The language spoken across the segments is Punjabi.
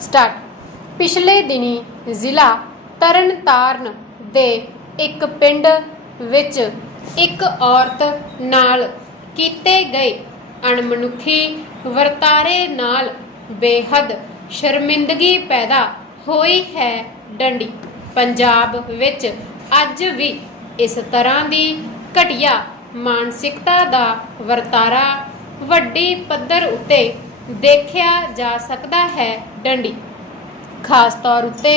ਸਟਾਰਟ। ਪਿਛਲੇ ਦਿਨੀ ਜ਼ਿਲ੍ਹਾ ਤਰਨਤਾਰਨ ਦੇ ਇੱਕ ਪਿੰਡ ਵਿੱਚ ਇੱਕ ਔਰਤ ਨਾਲ ਕੀਤੇ ਗਏ ਅਣਮਨੁੱਖੀ ਵਰਤਾਰੇ ਨਾਲ ਬੇਹੱਦ ਸ਼ਰਮਿੰਦਗੀ ਪੈਦਾ ਹੋਈ ਹੈ ਡੰਡੀ। ਪੰਜਾਬ ਵਿੱਚ ਅੱਜ ਵੀ ਇਸ ਤਰ੍ਹਾਂ ਦੀ ਘਟੀਆ ਮਾਨਸਿਕਤਾ ਦਾ ਵਰਤਾਰਾ ਵੱਡੀ ਪੱਧਰ ਉੱਤੇ ਦੇਖਿਆ ਜਾ ਸਕਦਾ ਹੈ ਡੰਡੀ। ਖਾਸ ਤੌਰ ਉੱਤੇ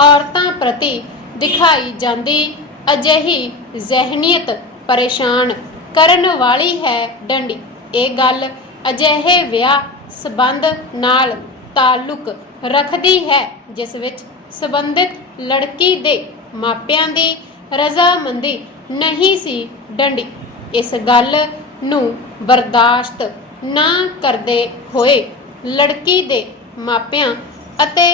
ਔਰਤਾਂ ਪ੍ਰਤੀ ਦਿਖਾਈ ਜਾਂਦੀ ਅਜਿਹੀ ਜ਼ਹਿਨੀਅਤ ਪਰੇਸ਼ਾਨ ਕਰਨ ਵਾਲੀ ਹੈ ਡੰਡੀ। ਇਹ ਗੱਲ ਅਜਿਹੇ ਵਿਆਹ ਸਬੰਧ ਨਾਲ ਤਾਲੁਕ ਰੱਖਦੀ ਹੈ, ਜਿਸ ਵਿੱਚ ਸਬੰਧਿਤ ਲੜਕੀ ਦੇ ਮਾਪਿਆਂ ਦੀ ਰਜ਼ਾਮੰਦੀ ਨਹੀਂ ਸੀ ਡੰਡੀ। ਇਸ ਗੱਲ ਨੂੰ ਬਰਦਾਸ਼ਤ ਨਾ ਕਰਦੇ ਹੋਏ ਲੜਕੀ ਦੇ ਮਾਪਿਆਂ ਅਤੇ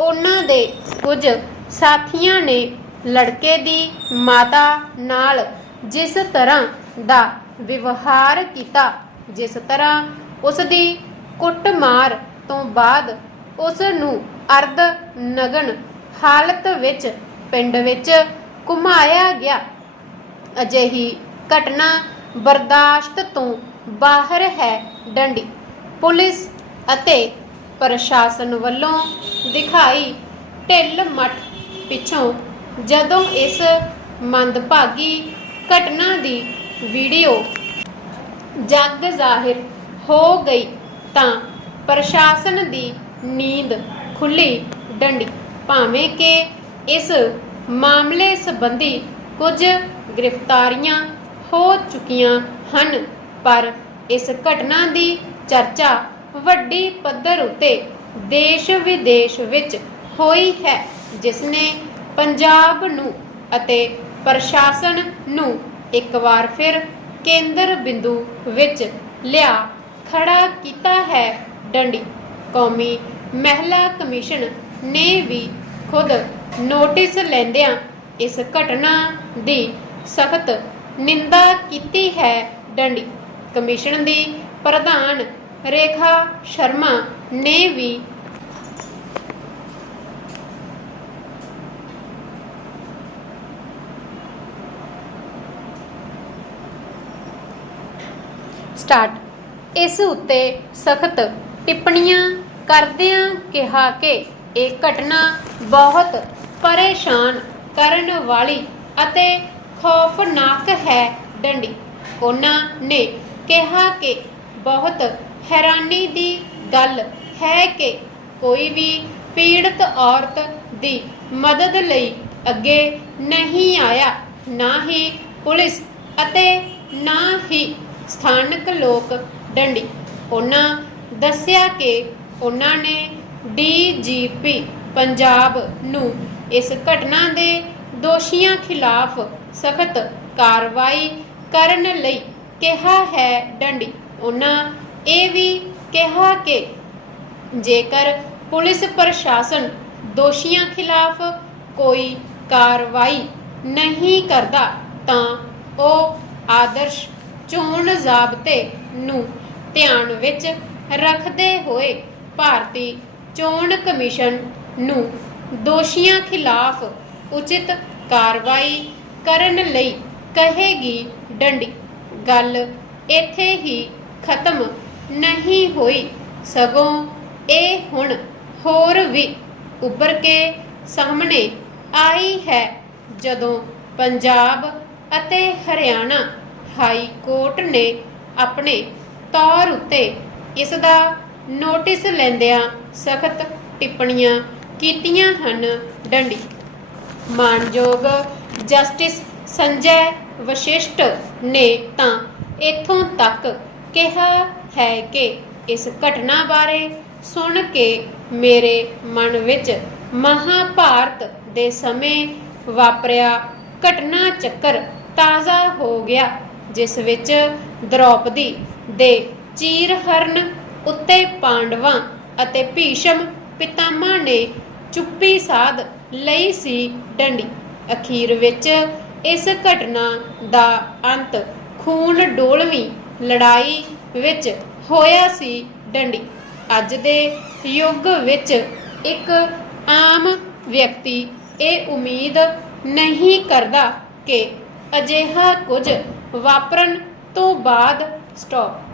ਉਹਨਾਂ ਦੇ ਕੁਝ ਸਾਥੀਆਂ ਨੇ ਲੜਕੇ ਦੀ ਮਾਤਾ ਨਾਲ ਜਿਸ ਤਰ੍ਹਾਂ ਦਾ ਵਿਵਹਾਰ ਕੀਤਾ, ਜਿਸ ਤਰ੍ਹਾਂ ਉਸ ਦੀ ਕੁੱਟਮਾਰ ਤੋਂ ਬਾਅਦ ਉਸ ਨੂੰ ਅਰਧ ਨਗਨ ਹਾਲਤ ਵਿੱਚ ਪਿੰਡ ਵਿੱਚ ਘੁਮਾਇਆ ਗਿਆ। ਅਜਿਹੀ ਘਟਨਾ ਬਰਦਾਸ਼ਤ ਤੋਂ ਬਾਹਰ ਹੈ ਡੰਡੀ। ਪੁਲਿਸ ਅਤੇ ਪ੍ਰਸ਼ਾਸਨ ਵੱਲੋਂ ਦਿਖਾਈ ਢਿੱਲ ਮੱਠ ਪਿੱਛੋਂ ਜਦੋਂ ਇਸ ਮੰਦਭਾਗੀ ਘਟਨਾ ਦੀ ਵੀਡੀਓ ਜੱਗ ਜ਼ਾਹਿਰ ਹੋ ਗਈ ਤਾਂ ਪ੍ਰਸ਼ਾਸਨ ਦੀ ਨੀਂਦ ਖੁੱਲੀ ਡੰਡੀ। ਭਾਵੇਂ ਕਿ ਇਸ ਮਾਮਲੇ ਸੰਬੰਧੀ ਕੁਝ ਗ੍ਰਿਫਤਾਰੀਆਂ ਹੋ ਚੁੱਕੀਆਂ ਹਨ ਪਰ ਇਸ ਘਟਨਾ ਦੀ ਚਰਚਾ ਵੱਡੀ ਪੱਧਰ ਉੱਤੇ ਦੇਸ਼ ਵਿਦੇਸ਼ ਵਿੱਚ ਹੋਈ ਹੈ ਜਿਸ ਨੇ ਪੰਜਾਬ ਨੂੰ ਅਤੇ ਪ੍ਰਸ਼ਾਸਨ ਨੂੰ ਇੱਕ ਵਾਰ ਫਿਰ ਕੇਂਦਰ ਬਿੰਦੂ ਵਿੱਚ ਲਿਆ ਖੜਾ ਕੀਤਾ ਹੈ। ਡੰਡੀ, ਕੌਮੀ ਮਹਿਲਾ ਕਮਿਸ਼ਨ ਨੇ ਵੀ ਖੁਦ ਨੋਟਿਸ ਲੈਂਦਿਆਂ ਇਸ ਘਟਨਾ ਦੀ ਸਖਤ ਨਿੰਦਾ ਕੀਤੀ ਹੈ। ਡੰਡੀ ਕਮਿਸ਼ਨ ਦੀ ਪ੍ਰਧਾਨ ਰੇਖਾ ਸ਼ਰਮਾ ਨੇ ਵੀ ਸਟਾਰਟ। ਇਸ ਉੱਤੇ ਸਖਤ ਟਿੱਪਣੀਆਂ ਕਰਦਿਆਂ ਕਿਹਾ ਕਿ ਇਹ ਘਟਨਾ ਬਹੁਤ ਪਰੇਸ਼ਾਨ ਕਰਨ ਵਾਲੀ ਅਤੇ ਖੌਫਨਾਕ ਹੈ। ਡੰਡੀ ਉਹਨਾਂ ਨੇ ਕਿਹਾ ਕਿ ਬਹੁਤ ਹੈਰਾਨੀ ਦੀ ਗੱਲ ਹੈ ਕਿ ਕੋਈ ਵੀ ਪੀੜਤ ਔਰਤ ਦੀ ਮਦਦ ਲਈ ਅੱਗੇ ਨਹੀਂ ਆਇਆ, ਨਾ ਹੀ ਪੁਲਿਸ ਅਤੇ ਨਾ ਹੀ ਸਥਾਨਕ ਲੋਕ ਡੰਡੀ। ਉਹਨਾਂ ਦੱਸਿਆ ਕਿ ਉਹਨਾਂ ਨੇ ਡੀਜੀਪੀ ਪੰਜਾਬ ਨੂੰ ਇਸ ਘਟਨਾ ਦੇ ਦੋਸ਼ੀਆਂ ਖਿਲਾਫ ਸਖਤ ਕਾਰਵਾਈ ਕਰਨ ਲਈ ਕਿਹਾ ਹੈ ਡੰਡੀ। ਉਹਨਾਂ ਇਹ ਵੀ ਕਿਹਾ ਕਿ ਜੇਕਰ ਪੁਲਿਸ ਪ੍ਰਸ਼ਾਸਨ ਦੋਸ਼ੀਆਂ ਖਿਲਾਫ ਕੋਈ ਕਾਰਵਾਈ ਨਹੀਂ ਕਰਦਾ, ਤਾਂ ਉਹ ਆਦਰਸ਼ ਚੋਣ ਜ਼ਾਬਤੇ ਨੂੰ ਧਿਆਨ ਵਿੱਚ ਰੱਖਦੇ ਹੋਏ ਭਾਰਤੀ ਚੋਣ ਕਮਿਸ਼ਨ ਨੂੰ ਦੋਸ਼ੀਆਂ ਖਿਲਾਫ ਉਚਿਤ ਕਾਰਵਾਈ ਕਰਨ ਲਈ ਕਹੇਗੀ ਡੰਡੀ। ਗੱਲ ਇੱਥੇ ਹੀ ਖਤਮ ਨਹੀਂ ਹੋਈ। ਸਗੋਂ ਇਹ ਹੁਣ ਹੋਰ ਵੀ ਉੱਭਰ ਕੇ ਸਾਹਮਣੇ ਆਈ ਹੈ, ਜਦੋਂ ਪੰਜਾਬ ਅਤੇ ਹਰਿਆਣਾ ਹਾਈ ਕੋਰਟ ਨੇ ਆਪਣੇ ਤੌਰ ਉੱਤੇ ਇਸ ਦਾ ਨੋਟਿਸ ਲੈਂਦਿਆਂ ਸਖਤ ਟਿੱਪਣੀਆਂ ਕੀਤੀਆਂ ਹਨ। ਡੰਡੀ। ਮਾਨਯੋਗ ਜਸਟਿਸ ਸੰਜੈ ਵਸ਼ਿਸ਼ਟ ਨੇ ਤਾਂ ਇਥੋਂ ਤੱਕ ਕਿਹਾ ਹੈ ਕਿ ਇਸ ਘਟਨਾ ਬਾਰੇ ਸੁਣ ਕੇ ਮੇਰੇ ਮਨ ਵਿੱਚ ਮਹਾਭਾਰਤ ਦੇ ਸਮੇਂ ਵਾਪਰਿਆ ਘਟਨਾ ਚੱਕਰ ਤਾਜ਼ਾ ਹੋ ਗਿਆ, ਜਿਸ ਵਿੱਚ ਦ੍ਰੌਪਦੀ ਦੇ ਚੀਰਹਰਨ ਉੱਤੇ ਪਾਂਡਵਾਂ ਅਤੇ ਭੀਸ਼ਮ ਪਿਤਾਮਾ ਨੇ ਚੁੱਪੀ ਸਾਧ ਲਈ ਸੀ ਡੰਡੀ। ਅਖੀਰ ਵਿੱਚ ਇਸ ਘਟਨਾ ਦਾ ਅੰਤ ਖੂਨ ਡੋਲਵੀ ਲੜਾਈ ਵਿੱਚ ਹੋਇਆ ਸੀ ਡੰਡੀ। ਅੱਜ ਦੇ ਯੁੱਗ ਵਿੱਚ ਇੱਕ ਆਮ ਵਿਅਕਤੀ ਇਹ ਉਮੀਦ ਨਹੀਂ ਕਰਦਾ ਕਿ ਅਜਿਹਾ ਕੁਝ ਵਾਪਰਨ ਤੋਂ ਬਾਅਦ ਸਟਾਪ